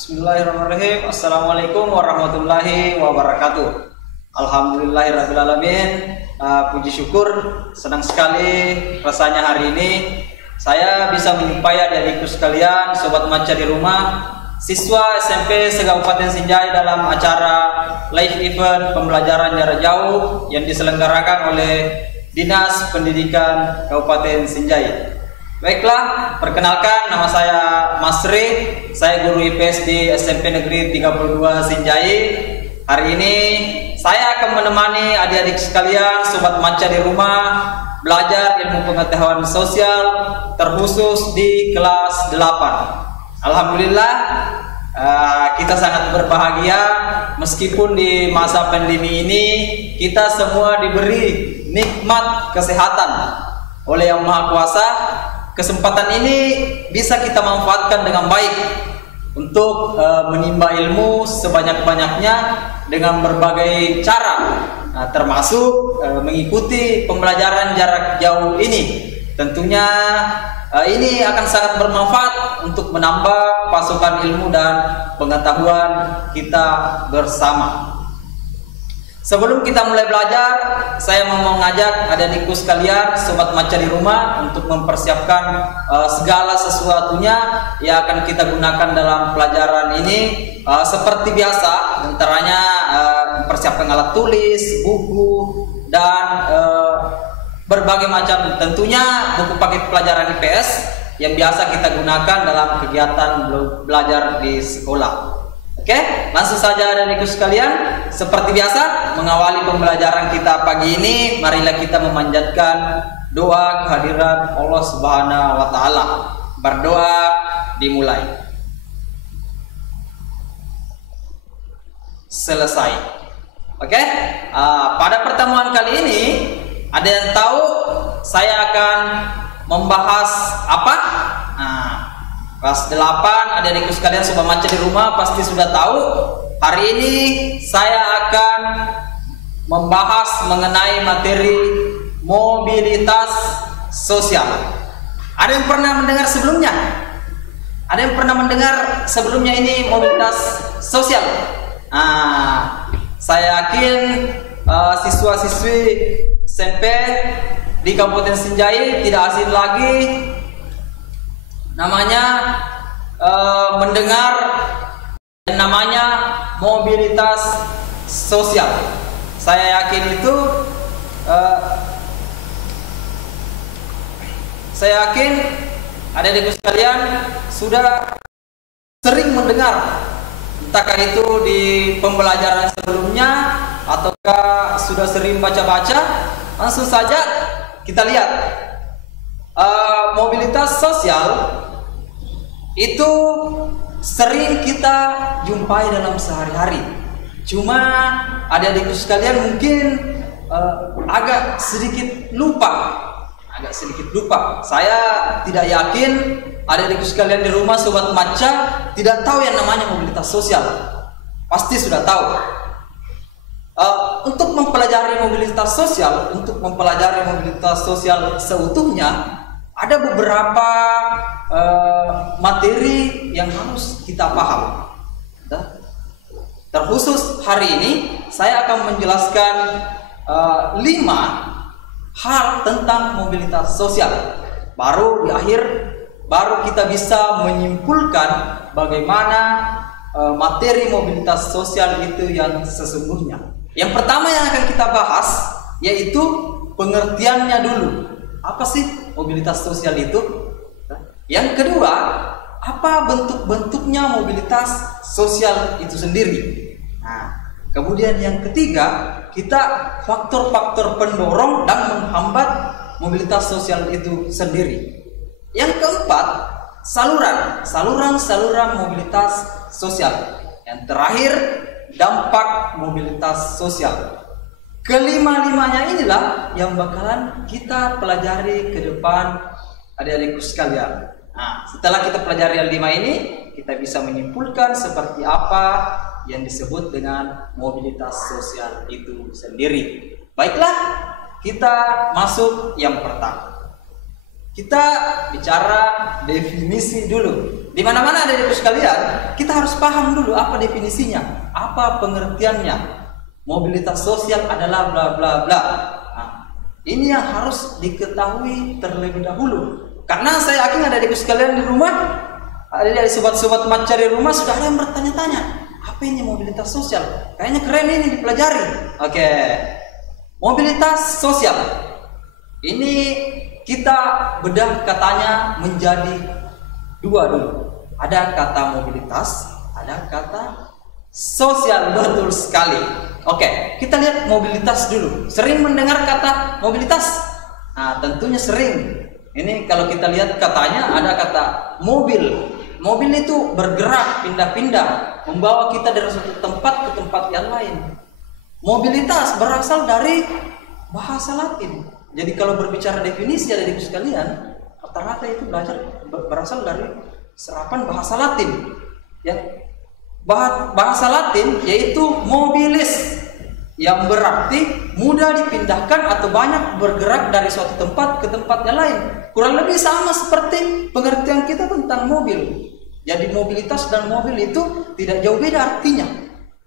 Bismillahirrahmanirrahim. Assalamualaikum warahmatullahi wabarakatuh. Alhamdulillahirrahmanirrahim. Puji syukur, senang sekali rasanya hari ini saya bisa menyupai adik-adikku sekalian, sobat maca di rumah, siswa SMP se-Kabupaten Sinjai dalam acara live event pembelajaran jarak jauh yang diselenggarakan oleh Dinas Pendidikan Kabupaten Sinjai. Baiklah, perkenalkan, nama saya Masri, saya guru IPS di SMP Negeri 32 Sinjai. Hari ini saya akan menemani adik-adik sekalian, sobat maca di rumah, belajar ilmu pengetahuan sosial, terkhusus di kelas 8. Alhamdulillah, kita sangat berbahagia meskipun di masa pandemi ini kita semua diberi nikmat kesehatan oleh Yang Maha Kuasa. Kesempatan ini bisa kita manfaatkan dengan baik untuk menimba ilmu sebanyak-banyaknya dengan berbagai cara, termasuk mengikuti pembelajaran jarak jauh ini. Tentunya ini akan sangat bermanfaat untuk menambah pasukan ilmu dan pengetahuan kita bersama. Sebelum kita mulai belajar, saya mau mengajak adik-adikku sekalian, sobat maca di rumah, untuk mempersiapkan segala sesuatunya yang akan kita gunakan dalam pelajaran ini. Seperti biasa, antaranya mempersiapkan alat tulis, buku, dan berbagai macam, tentunya buku paket pelajaran IPS yang biasa kita gunakan dalam kegiatan belajar di sekolah. Oke, langsung saja adik-adikku sekalian, seperti biasa mengawali pembelajaran kita pagi ini, marilah kita memanjatkan doa kehadiran Allah Subhanahu wa taala. Berdoa dimulai. Selesai. Oke, pada pertemuan kali ini ada yang tahu saya akan membahas apa? Kelas 8, adik-adikku sekalian, sobat maca di rumah pasti sudah tahu. Hari ini saya akan membahas mengenai materi mobilitas sosial. Ada yang pernah mendengar sebelumnya? Ada yang pernah mendengar sebelumnya ini mobilitas sosial? Saya yakin siswa-siswi SMP di Kabupaten Sinjai tidak asing lagi namanya mendengar namanya mobilitas sosial. Saya yakin itu saya yakin adik-adikku sekalian sudah sering mendengar, entahkah itu di pembelajaran sebelumnya ataukah sudah sering baca-baca. Langsung saja kita lihat. Mobilitas sosial itu sering kita jumpai dalam sehari-hari. Cuma adik-adikku sekalian mungkin agak sedikit lupa. Saya tidak yakin adik-adikku sekalian di rumah, sobat maca, tidak tahu yang namanya mobilitas sosial. Pasti sudah tahu. Untuk mempelajari mobilitas sosial seutuhnya, ada beberapa materi yang harus kita paham. Terkhusus hari ini saya akan menjelaskan 5 hal tentang mobilitas sosial. Baru di akhir kita bisa menyimpulkan bagaimana materi mobilitas sosial itu yang sesungguhnya. Yang pertama yang akan kita bahas yaitu pengertiannya dulu. Apa sih mobilitas sosial itu? Yang kedua, apa bentuk-bentuknya mobilitas sosial itu sendiri? Kemudian yang ketiga, kita faktor-faktor pendorong dan menghambat mobilitas sosial itu sendiri. Yang keempat, saluran mobilitas sosial. Yang terakhir, dampak mobilitas sosial. Kelima-limanya inilah yang bakalan kita pelajari ke depan adik-adikku sekalian. Setelah kita pelajari yang 5 ini, kita bisa menyimpulkan seperti apa yang disebut dengan mobilitas sosial itu sendiri. Baiklah, kita masuk yang pertama. Kita bicara definisi dulu. Di mana-mana ada di sekalian, kita harus paham dulu apa definisinya, apa pengertiannya. Mobilitas sosial adalah bla bla bla. Nah, ini yang harus diketahui terlebih dahulu. Karena saya yakin ada di sekalian di rumah, ada dari sobat-sobat maca di rumah sudah ada yang bertanya-tanya, apa ini mobilitas sosial? Kayaknya keren ini dipelajari. Oke. Mobilitas sosial. Ini kita bedah katanya menjadi dua dulu. Ada kata mobilitas, ada kata sosial. Betul sekali. Oke, kita lihat mobilitas dulu. Sering mendengar kata mobilitas? Nah, tentunya sering. Ini kalau kita lihat katanya ada kata mobil. Mobil itu bergerak, pindah-pindah, membawa kita dari suatu tempat ke tempat yang lain. Mobilitas berasal dari bahasa Latin. Jadi kalau berbicara definisi ada di sekalian, rata-rata itu berasal dari serapan bahasa Latin. Yang bahasa Latin yaitu mobilis, yang berarti mudah dipindahkan atau banyak bergerak dari suatu tempat ke tempat yang lain. Kurang lebih sama seperti pengertian kita tentang mobil. Jadi mobilitas dan mobil itu tidak jauh beda artinya.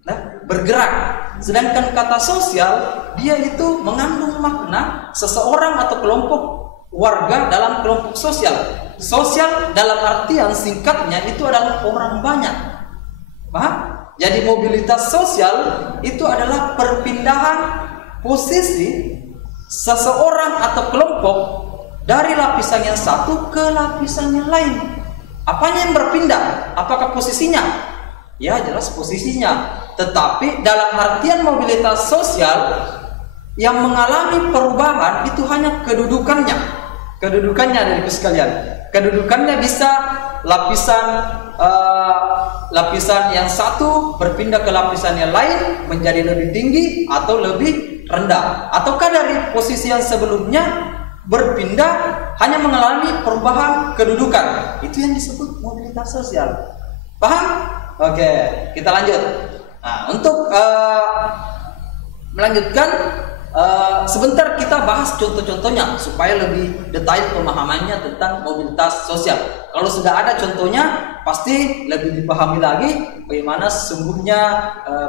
Nah, bergerak. Sedangkan kata sosial, dia itu mengandung makna seseorang atau kelompok warga dalam kelompok sosial. Sosial dalam artian singkatnya itu adalah orang banyak. Paham? Jadi mobilitas sosial itu adalah perpindahan posisi seseorang atau kelompok dari lapisan yang satu ke lapisan yang lain. Apanya yang berpindah? Apakah posisinya? Ya, jelas posisinya. Tetapi dalam artian mobilitas sosial yang mengalami perubahan itu hanya kedudukannya. Kedudukannya dari sekalian. Kedudukannya bisa lapisan yang satu berpindah ke lapisan yang lain menjadi lebih tinggi atau lebih rendah, ataukah dari posisi yang sebelumnya berpindah hanya mengalami perubahan kedudukan. Itu yang disebut mobilitas sosial. Paham? Oke, kita lanjut. Nah, untuk melanjutkan, sebentar kita bahas contoh-contohnya supaya lebih detail pemahamannya tentang mobilitas sosial. Kalau sudah ada contohnya, pasti lebih dipahami lagi bagaimana sesungguhnya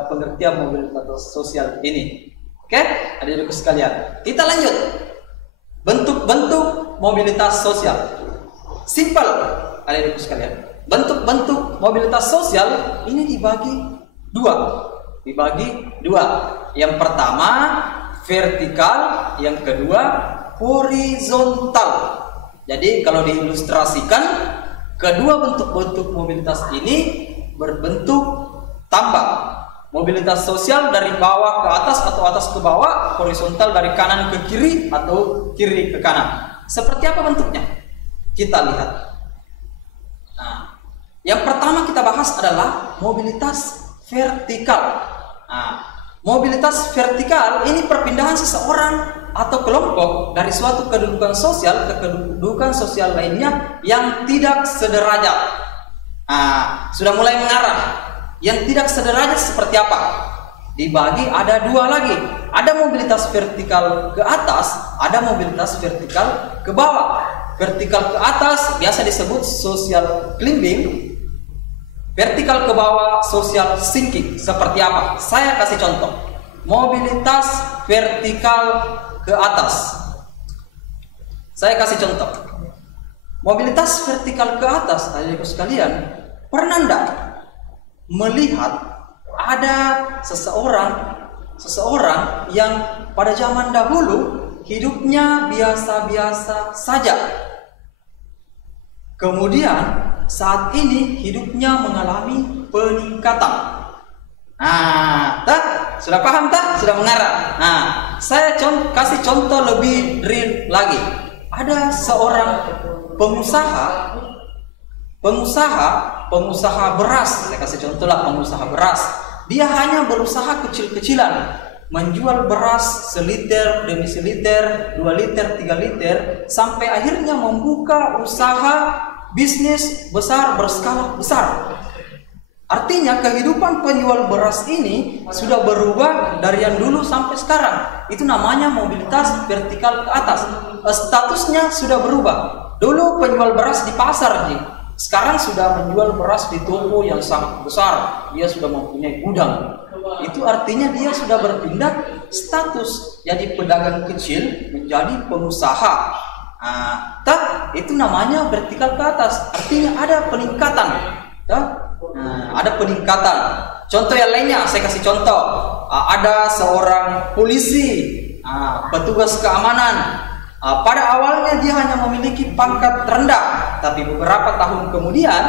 pengertian mobilitas sosial ini. Oke, adik-adikku sekalian, kita lanjut. Bentuk-bentuk mobilitas sosial. Simpel, adik-adikku sekalian. Bentuk-bentuk mobilitas sosial ini dibagi dua. Yang pertama vertikal, yang kedua horizontal. Jadi kalau diilustrasikan, kedua bentuk-bentuk mobilitas ini berbentuk tambah. Mobilitas sosial dari bawah ke atas atau atas ke bawah, horizontal dari kanan ke kiri atau kiri ke kanan. Seperti apa bentuknya? Kita lihat. Nah, yang pertama kita bahas adalah mobilitas vertikal. Nah, mobilitas vertikal ini perpindahan seseorang atau kelompok dari suatu kedudukan sosial ke kedudukan sosial lainnya yang tidak sederajat. Nah, sudah mulai mengarah. Yang tidak sederajat seperti apa? Dibagi ada dua lagi. Ada mobilitas vertikal ke atas, ada mobilitas vertikal ke bawah. Vertikal ke atas biasa disebut social climbing. Vertikal ke bawah social sinking. Seperti apa? Saya kasih contoh. Mobilitas vertikal ke atas. Saya kasih contoh. Mobilitas vertikal ke atas, adik-adik sekalian, pernah enggak melihat ada seseorang yang pada zaman dahulu hidupnya biasa-biasa saja. Kemudian saat ini hidupnya mengalami peningkatan. Nah, sudah paham tak? Sudah mengarah. Nah, saya kasih contoh lebih real lagi. Ada seorang pengusaha beras. Saya kasih contoh lah, pengusaha beras. Dia hanya berusaha kecil-kecilan, menjual beras seliter demi seliter, 2 liter, 3 liter, sampai akhirnya membuka usaha bisnis besar berskala besar. Artinya kehidupan penjual beras ini sudah berubah dari yang dulu sampai sekarang. Itu namanya mobilitas vertikal ke atas. Statusnya sudah berubah. Dulu penjual beras di pasar, sekarang sudah menjual beras di toko yang sangat besar, dia sudah mempunyai gudang. Itu artinya dia sudah berpindah status jadi pedagang kecil menjadi pengusaha. Itu namanya vertikal ke atas, artinya ada peningkatan. Ada peningkatan. Contoh yang lainnya, saya kasih contoh. Ada seorang polisi, petugas keamanan. Pada awalnya dia hanya memiliki pangkat rendah, tapi beberapa tahun kemudian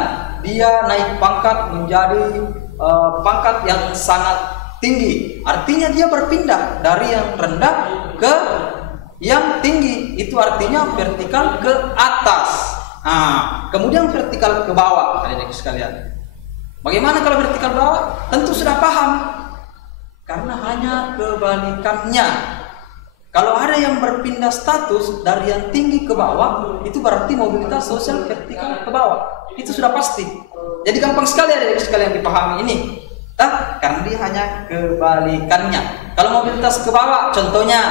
dia naik pangkat menjadi pangkat yang sangat tinggi. Artinya dia berpindah dari yang rendah ke yang tinggi. Itu artinya vertikal ke atas. Kemudian vertikal ke bawah, adik-adik sekalian. Bagaimana kalau vertikal ke bawah? Tentu sudah paham. Karena hanya kebalikannya. Kalau ada yang berpindah status dari yang tinggi ke bawah, itu berarti mobilitas sosial vertikal ke bawah. Itu sudah pasti. Jadi gampang sekali adik-adik sekalian dipahami ini. Karena dia hanya kebalikannya. Kalau mobilitas ke bawah, contohnya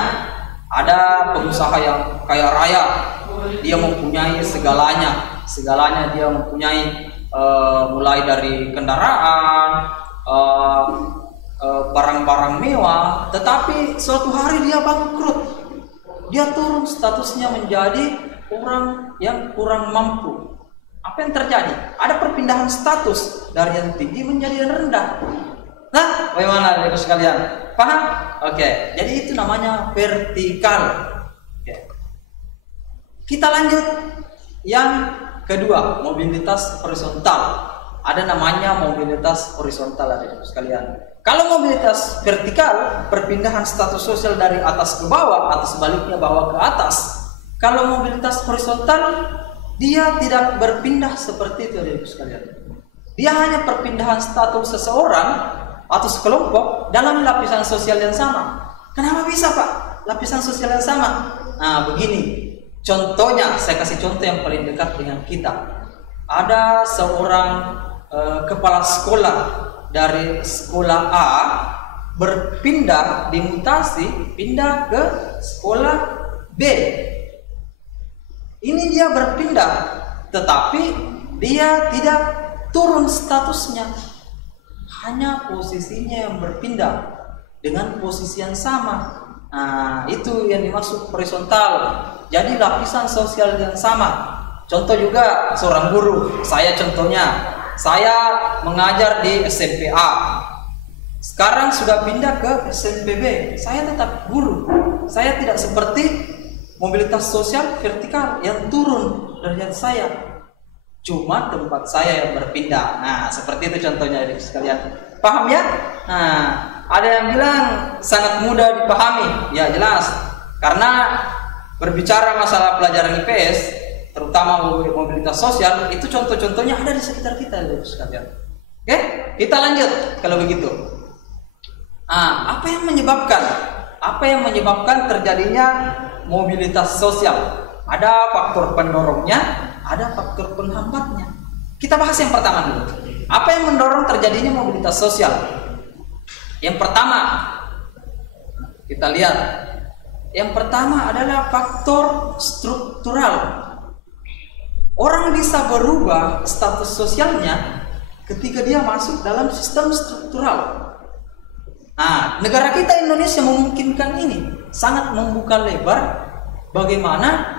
ada pengusaha yang kaya raya, dia mempunyai segalanya. Segalanya dia mempunyai mulai dari kendaraan, barang-barang mewah, tetapi suatu hari dia bangkrut. Dia turun statusnya menjadi orang yang kurang mampu. Apa yang terjadi? Ada perpindahan status dari yang tinggi menjadi yang rendah. Bagaimana adik sekalian? Paham? Oke. Jadi itu namanya vertikal. Oke. Kita lanjut yang kedua, mobilitas horizontal. Ada namanya mobilitas horizontal adik sekalian. Kalau mobilitas vertikal, perpindahan status sosial dari atas ke bawah atau sebaliknya bawah ke atas. Kalau mobilitas horizontal, dia tidak berpindah seperti itu adik sekalian. Dia hanya perpindahan status seseorang atau sekelompok dalam lapisan sosial yang sama. Kenapa bisa, Pak? Lapisan sosial yang sama. Begini. Contohnya, saya kasih contoh yang paling dekat dengan kita. Ada seorang kepala sekolah dari sekolah A berpindah, dimutasi, pindah ke sekolah B. Ini dia berpindah, tetapi dia tidak turun statusnya. Hanya posisinya yang berpindah dengan posisi yang sama. Itu yang dimaksud horizontal. Jadi lapisan sosial yang sama. Contoh juga seorang guru. Saya contohnya, saya mengajar di SMP A. Sekarang sudah pindah ke SMP B. Saya tetap guru. Saya tidak seperti mobilitas sosial vertikal yang turun dari saya. Cuma tempat saya yang berpindah. Seperti itu contohnya adik sekalian. Paham ya? Ada yang bilang sangat mudah dipahami. Ya jelas. Karena berbicara masalah pelajaran IPS, terutama mobilitas sosial, itu contoh-contohnya ada di sekitar kita adik sekalian. Oke? Kita lanjut kalau begitu. Apa yang menyebabkan? Apa yang menyebabkan terjadinya mobilitas sosial? Ada faktor pendorongnya, ada faktor penghambatnya. Kita bahas yang pertama dulu. Apa yang mendorong terjadinya mobilitas sosial? Yang pertama, kita lihat. Yang pertama adalah faktor struktural. Orang bisa berubah status sosialnya ketika dia masuk dalam sistem struktural. Negara kita Indonesia memungkinkan ini, sangat membuka lebar bagaimana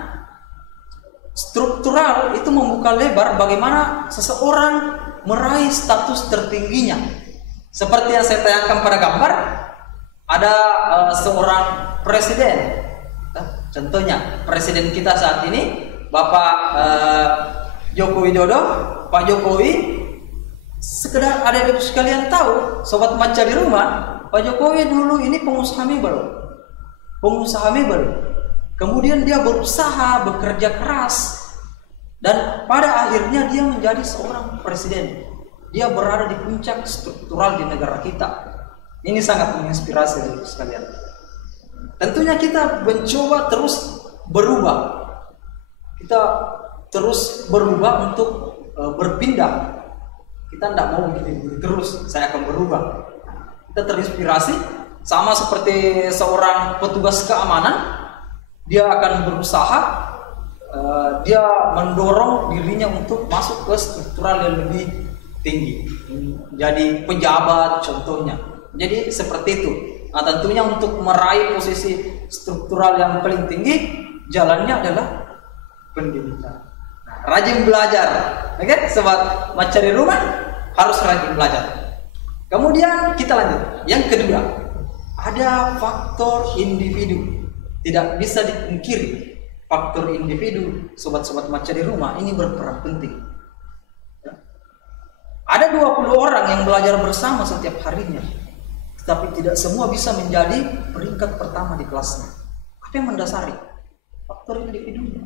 struktural itu membuka lebar bagaimana seseorang meraih status tertingginya. Seperti yang saya tayangkan pada gambar, ada seorang presiden. Contohnya presiden kita saat ini Bapak Joko Widodo, Pak Jokowi. Sekedar adik-adik sekalian tahu, sobat maca di rumah, Pak Jokowi dulu ini pengusaha mebel. Kemudian dia berusaha, bekerja keras, dan pada akhirnya dia menjadi seorang presiden. Dia berada di puncak struktural di negara kita. Ini sangat menginspirasi adik sekalian. Tentunya kita mencoba terus berubah. Kita terus berubah untuk berpindah. Kita tidak mau begini terus, saya akan berubah. Kita terinspirasi sama seperti seorang petugas keamanan. Dia akan berusaha dia mendorong dirinya untuk masuk ke struktural yang lebih tinggi, jadi pejabat contohnya. Jadi seperti itu. Nah, tentunya untuk meraih posisi struktural yang paling tinggi, jalannya adalah pendidikan. Nah, rajin belajar, oke, sobat Maca di Rumah harus rajin belajar. Kemudian kita lanjut. Yang kedua, ada faktor individu. Tidak bisa dipungkiri, faktor individu, sobat-sobat Maca di Rumah ini berperan penting. Ada 20 orang yang belajar bersama setiap harinya, tapi tidak semua bisa menjadi peringkat pertama di kelasnya. Apa yang mendasari? Faktor individunya.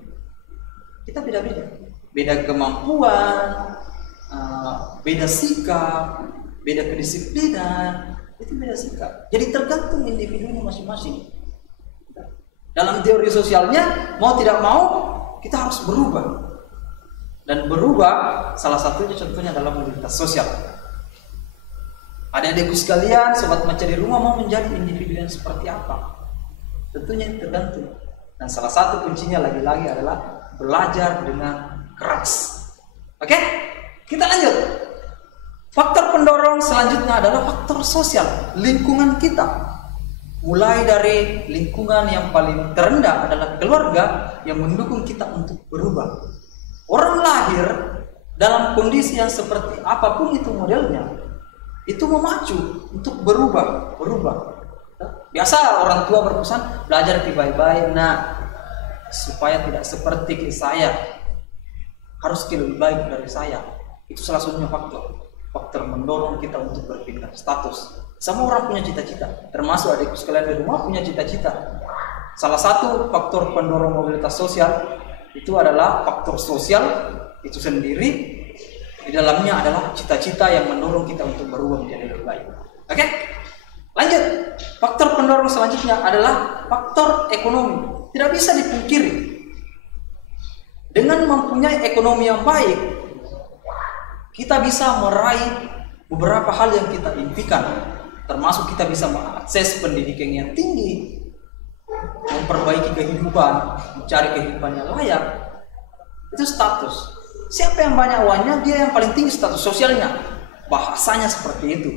Kita beda-beda. Beda kemampuan, beda sikap, beda kedisiplinan, itu beda sikap. Jadi tergantung individunya masing-masing. Dalam teori sosialnya, mau tidak mau, kita harus berubah. Dan berubah, salah satunya contohnya adalah mobilitas sosial. Adik-adikku sekalian, sobat Maca di Rumah mau menjadi individu yang seperti apa? Tentunya tergantung. Dan salah satu kuncinya lagi-lagi adalah belajar dengan keras. Oke? Kita lanjut. Faktor pendorong selanjutnya adalah faktor sosial, lingkungan kita. Mulai dari lingkungan yang paling terendah adalah keluarga yang mendukung kita untuk berubah. Orang lahir dalam kondisi yang seperti apapun itu modelnya, itu memacu untuk berubah. Biasa orang tua berpesan, belajar baik-baik, nak, supaya tidak seperti saya, harus lebih baik dari saya. Itu salah satunya faktor mendorong kita untuk berpindah status. Semua orang punya cita-cita, termasuk adikku sekalian di rumah punya cita-cita. Salah satu faktor pendorong mobilitas sosial itu adalah faktor sosial itu sendiri. Di dalamnya adalah cita-cita yang mendorong kita untuk berubah menjadi lebih baik. Oke? Lanjut. Faktor pendorong selanjutnya adalah faktor ekonomi. Tidak bisa dipungkiri. Dengan mempunyai ekonomi yang baik, kita bisa meraih beberapa hal yang kita impikan. Termasuk kita bisa mengakses pendidikan yang tinggi, memperbaiki kehidupan, mencari kehidupan yang layak. Itu status. Siapa yang banyak uangnya, dia yang paling tinggi status sosialnya. Bahasanya seperti itu.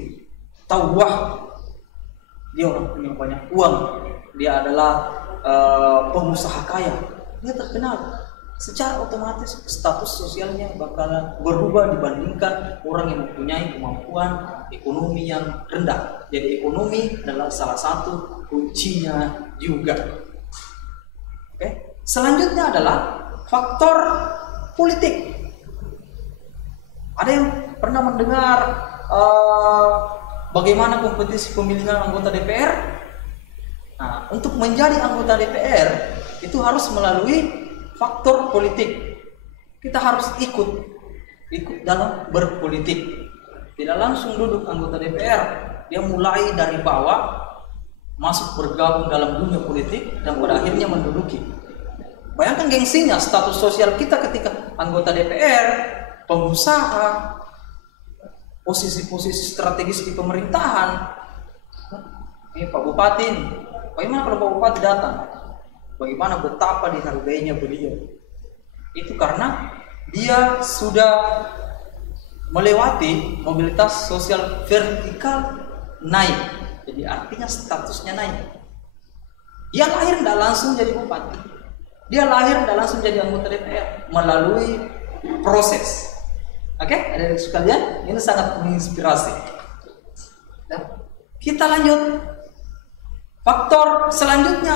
Tahu, wah, dia orang punya banyak uang, dia adalah pengusaha kaya, dia terkenal. Secara otomatis status sosialnya bakalan berubah dibandingkan orang yang mempunyai kemampuan ekonomi yang rendah. Jadi ekonomi adalah salah satu kuncinya juga. Oke. Selanjutnya adalah faktor politik. Ada yang pernah mendengar bagaimana kompetisi pemilihan anggota DPR? Nah, untuk menjadi anggota DPR itu harus melalui faktor politik. Kita harus ikut dalam berpolitik. Tidak langsung duduk anggota DPR. Dia mulai dari bawah, masuk bergabung dalam dunia politik, dan pada akhirnya menduduki. Bayangkan gengsinya status sosial kita ketika anggota DPR, pengusaha, posisi-posisi strategis di pemerintahan. Ini Pak Bupati, bagaimana kalau Pak Bupati datang? Bagaimana betapa dihargainya beliau? Itu karena dia sudah melewati mobilitas sosial vertikal naik. Jadi artinya statusnya naik. Dia lahir tidak langsung jadi bupati. Dia lahir tidak langsung jadi anggota DPR, melalui proses. Oke, adik-adik sekalian, ini sangat menginspirasi. Kita lanjut. Faktor selanjutnya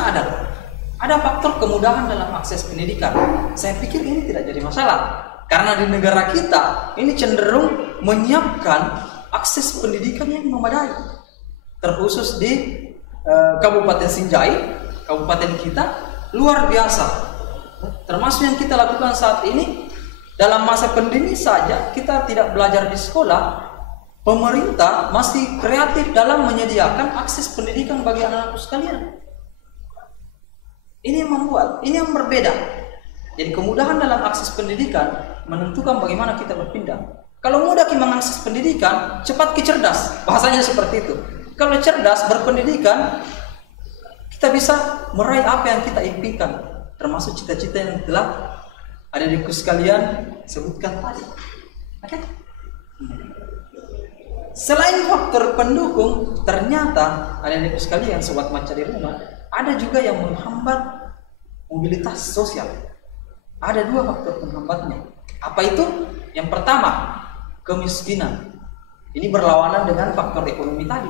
ada faktor kemudahan dalam akses pendidikan. Saya pikir ini tidak jadi masalah, karena di negara kita ini cenderung menyiapkan akses pendidikan yang memadai. Terkhusus di Kabupaten Sinjai, kabupaten kita luar biasa. Termasuk yang kita lakukan saat ini, dalam masa pandemi saja kita tidak belajar di sekolah. Pemerintah masih kreatif dalam menyediakan akses pendidikan bagi anak-anak sekalian. Ini yang membuat, ini yang berbeda. Jadi kemudahan dalam akses pendidikan menentukan bagaimana kita berpindah. Kalau mudah kita mengakses pendidikan, cepat kita cerdas. Bahasanya seperti itu. Kalau cerdas berpendidikan, kita bisa meraih apa yang kita impikan, termasuk cita-cita yang telah adik-adikku sekalian sebutkan tadi. Oke? Selain faktor pendukung, ternyata adik-adikku sekalian sobat Maca di Rumah, ada juga yang menghambat mobilitas sosial. Ada 2 faktor penghambatnya. Apa itu? Yang pertama, kemiskinan. Ini berlawanan dengan faktor ekonomi tadi.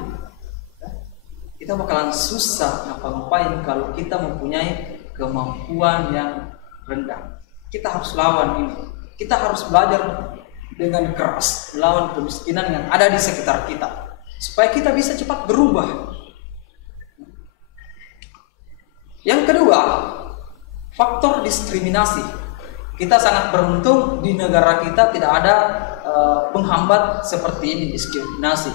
Kita bakalan susah ngapa-ngapain kalau kita mempunyai kemampuan yang rendah. Kita harus lawan ini. Kita harus belajar dengan keras melawan kemiskinan yang ada di sekitar kita, supaya kita bisa cepat berubah. Yang kedua, faktor diskriminasi. Kita sangat beruntung di negara kita tidak ada penghambat seperti ini, diskriminasi.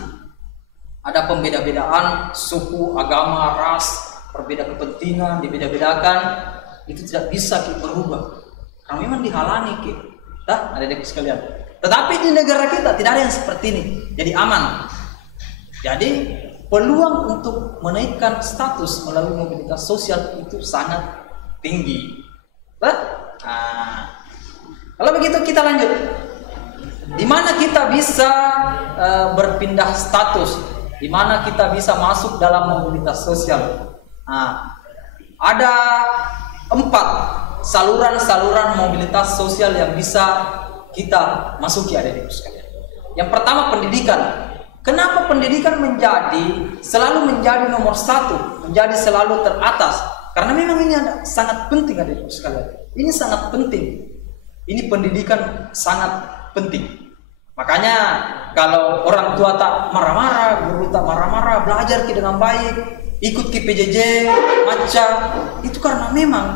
Ada pembeda-bedaan suku, agama, ras, berbeda kepentingan, dibeda-bedakan. Itu tidak bisa kita berubah. Karena memang dihalangi kita. Adik-adik sekalian. Tetapi di negara kita tidak ada yang seperti ini. Jadi aman. Jadi peluang untuk menaikkan status melalui mobilitas sosial itu sangat tinggi. Kalau begitu kita lanjut. Di mana kita bisa berpindah status? Di mana kita bisa masuk dalam mobilitas sosial? Ada 4 saluran-saluran mobilitas sosial yang bisa kita masuki, adik-adik sekalian. Yang pertama, pendidikan. Kenapa pendidikan selalu menjadi nomor 1, menjadi selalu teratas? Karena memang ini sangat penting, adik-adik sekalian. Ini sangat penting. Ini pendidikan sangat penting. Makanya kalau orang tua tak marah-marah, guru tak marah-marah, belajar dengan baik, ikut ke PJJ, Maca, itu karena memang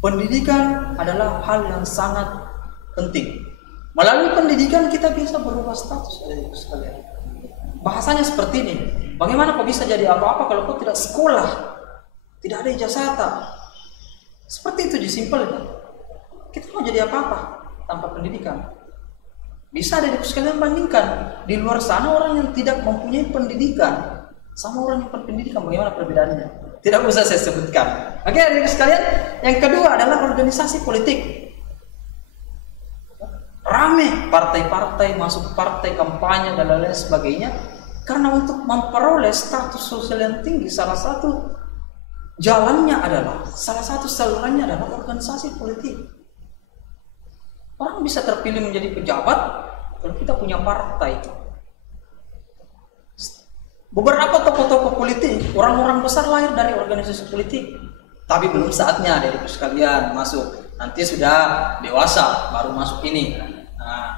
pendidikan adalah hal yang sangat penting. Melalui pendidikan kita bisa berubah status, adik-adik sekalian. Bahasanya seperti ini. Bagaimana kau bisa jadi apa-apa kalau kau tidak sekolah, tidak ada ijazah? Seperti itu simpelnya. Kita mau jadi apa-apa tanpa pendidikan? Bisa, adik-adik sekalian, bandingkan di luar sana orang yang tidak mempunyai pendidikan sama orang yang berpendidikan, bagaimana perbedaannya? Tidak usah saya sebutkan. Oke, adik-adik sekalian. Yang kedua adalah organisasi politik. Rame partai-partai, masuk partai, kampanye dan lain-lain sebagainya. Karena untuk memperoleh status sosial yang tinggi, salah satu salurannya adalah organisasi politik. Orang bisa terpilih menjadi pejabat kalau kita punya partai. Beberapa tokoh-tokoh politik, orang-orang besar lahir dari organisasi politik. Tapi belum saatnya, adik-adik sekalian, masuk. Nanti sudah dewasa baru masuk ini.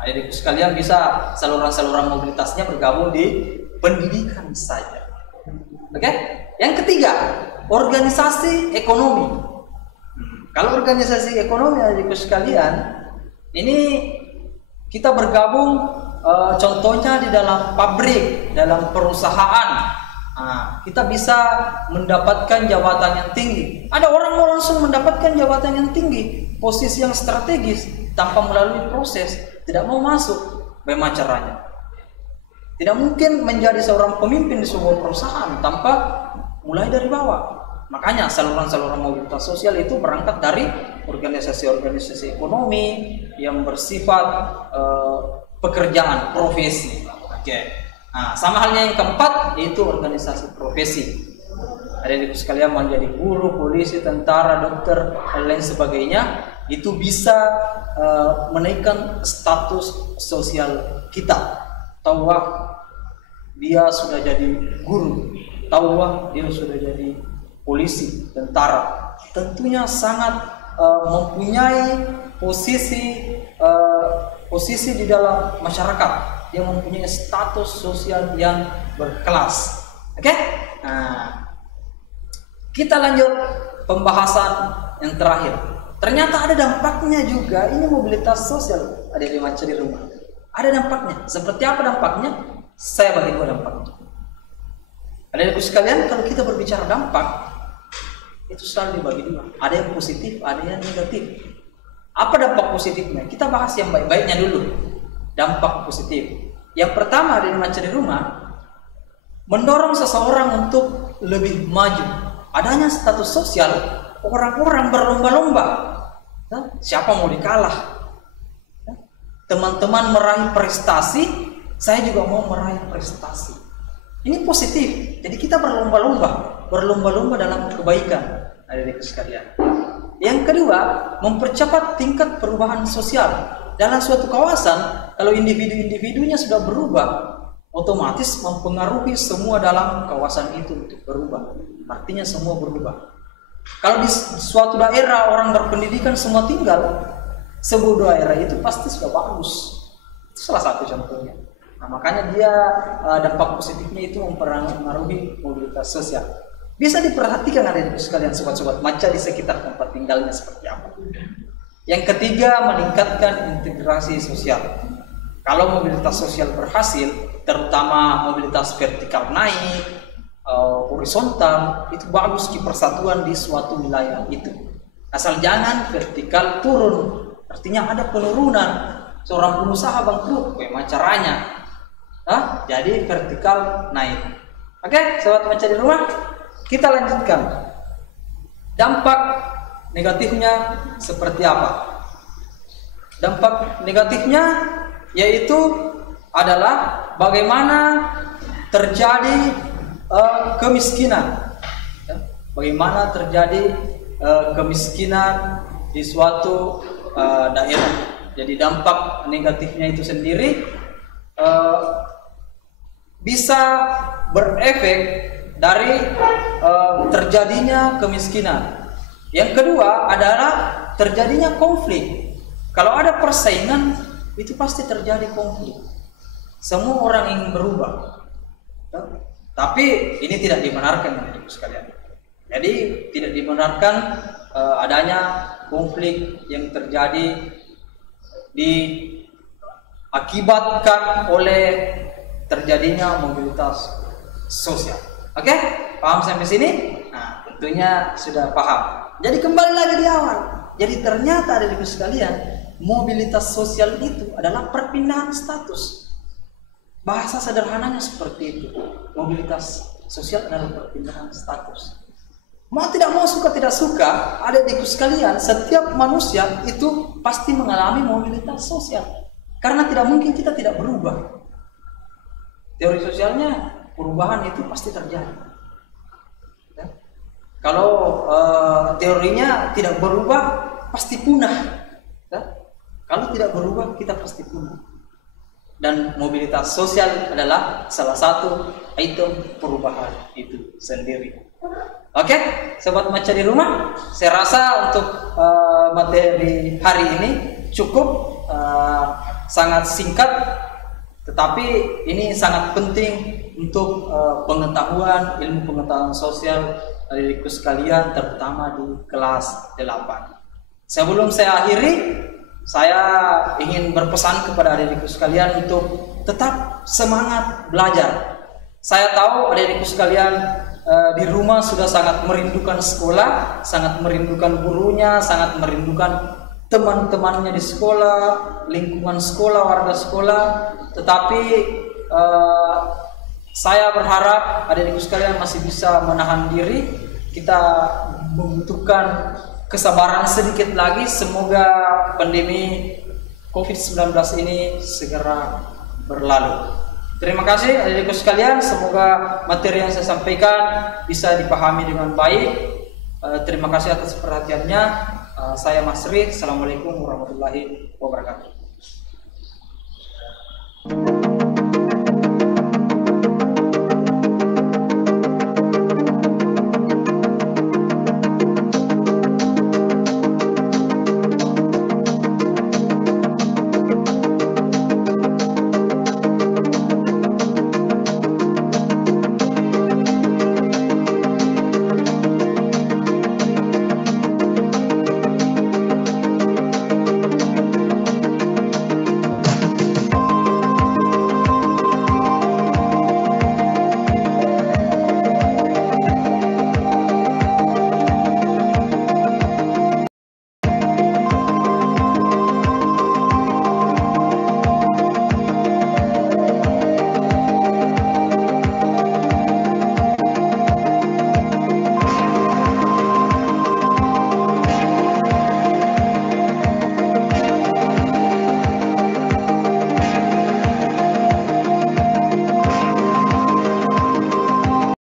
Adik-adik sekalian bisa saluran-saluran mobilitasnya bergabung di pendidikan saja. Oke? Yang ketiga, organisasi ekonomi. Kalau organisasi ekonomi, adik-adik sekalian, ini kita bergabung contohnya di dalam pabrik, dalam perusahaan. Kita bisa mendapatkan jabatan yang tinggi. Ada orang mau langsung mendapatkan jabatan yang tinggi, posisi yang strategis tanpa melalui proses, tidak mau masuk. Bagaimana caranya? Tidak mungkin menjadi seorang pemimpin di sebuah perusahaan tanpa mulai dari bawah. Makanya saluran-saluran mobilitas sosial itu berangkat dari organisasi-organisasi ekonomi yang bersifat pekerjaan, profesi. Oke. Sama halnya yang keempat, yaitu organisasi profesi. Adik-adik sekalian menjadi guru, polisi, tentara, dokter, dan lain sebagainya, itu bisa menaikkan status sosial kita. Tahu dia sudah jadi guru, tahu dia sudah jadi polisi, tentara. Tentunya sangat mempunyai posisi di dalam masyarakat. Dia mempunyai status sosial yang berkelas. Oke? Kita lanjut pembahasan yang terakhir. Ternyata ada dampaknya juga. Ini mobilitas sosial, ada di Maca di Rumah. Ada dampaknya. Seperti apa dampaknya? Saya bagi 2 dampaknya. Adik-adik sekalian, kalau kita berbicara dampak, itu selalu dibagi 2. Ada yang positif, ada yang negatif. Apa dampak positifnya? Kita bahas yang baik-baiknya dulu. Dampak positif. Yang pertama dari Maca di Rumah, mendorong seseorang untuk lebih maju. Adanya status sosial, orang-orang berlomba-lomba Siapa mau dikalah? Teman-teman meraih prestasi, saya juga mau meraih prestasi. Ini positif. Jadi kita berlomba-lomba dalam kebaikan, adik-adik sekalian. Yang kedua, mempercepat tingkat perubahan sosial. Dalam suatu kawasan, kalau individu-individunya sudah berubah, otomatis mempengaruhi semua dalam kawasan itu untuk berubah. Artinya semua berubah. Kalau di suatu daerah orang berpendidikan semua tinggal, sebuah daerah itu pasti sudah bagus. Itu salah satu contohnya. Nah, makanya dia dampak positifnya itu mempengaruhi mobilitas sosial. Bisa diperhatikan adik-adik sekalian, sobat-sobat maca di sekitar tempat tinggalnya seperti apa. Yang ketiga, meningkatkan integrasi sosial. Kalau mobilitas sosial berhasil, terutama mobilitas vertikal naik, horizontal, itu bagus di persatuan di suatu wilayah itu. Asal jangan vertikal turun. Artinya ada penurunan, seorang pengusaha bangkrut, bagaimana caranya? Jadi vertikal naik. Oke, sobat maca di rumah, kita lanjutkan. Dampak negatifnya seperti apa? Dampak negatifnya yaitu adalah bagaimana terjadi kemiskinan. Bagaimana terjadi kemiskinan di suatu daerah. Jadi dampak negatifnya itu sendiri bisa berefek dari terjadinya kemiskinan. Yang kedua adalah terjadinya konflik. Kalau ada persaingan, itu pasti terjadi konflik. Semua orang ingin berubah, tapi ini tidak dibenarkan, adik-adik sekalian. Jadi tidak dibenarkan adanya konflik yang terjadi diakibatkan oleh terjadinya mobilitas sosial. Oke, paham sampai sini? Nah, tentunya sudah paham. Jadi kembali lagi di awal. Jadi ternyata adik-adik sekalian, mobilitas sosial itu adalah perpindahan status. Bahasa sederhananya seperti itu. Mobilitas sosial adalah perpindahan status. Mau tidak mau, suka tidak suka, adik-adikku sekalian, setiap manusia itu pasti mengalami mobilitas sosial. Karena tidak mungkin kita tidak berubah. Teori sosialnya, perubahan itu pasti terjadi. Ya? Kalau teorinya tidak berubah, pasti punah. Ya? Kalau tidak berubah, kita pasti punah. Dan mobilitas sosial adalah salah satu item perubahan itu sendiri. Oke, sobat maca di rumah, saya rasa untuk materi hari ini cukup sangat singkat, tetapi ini sangat penting untuk pengetahuan, ilmu pengetahuan sosial adik-adikku sekalian, terutama di kelas 8. Sebelum saya akhiri, saya ingin berpesan kepada adik-adikku sekalian untuk tetap semangat belajar. Saya tahu adik-adikku sekalian di rumah sudah sangat merindukan sekolah, sangat merindukan gurunya, sangat merindukan teman-temannya di sekolah, lingkungan sekolah, warga sekolah. Tetapi saya berharap adik-adikku sekalian masih bisa menahan diri. Kita membutuhkan kesabaran sedikit lagi. Semoga pandemi COVID-19 ini segera berlalu. Terima kasih adik-adikku sekalian, semoga materi yang saya sampaikan bisa dipahami dengan baik. Terima kasih atas perhatiannya. Saya Mas Ri. Assalamualaikum warahmatullahi wabarakatuh.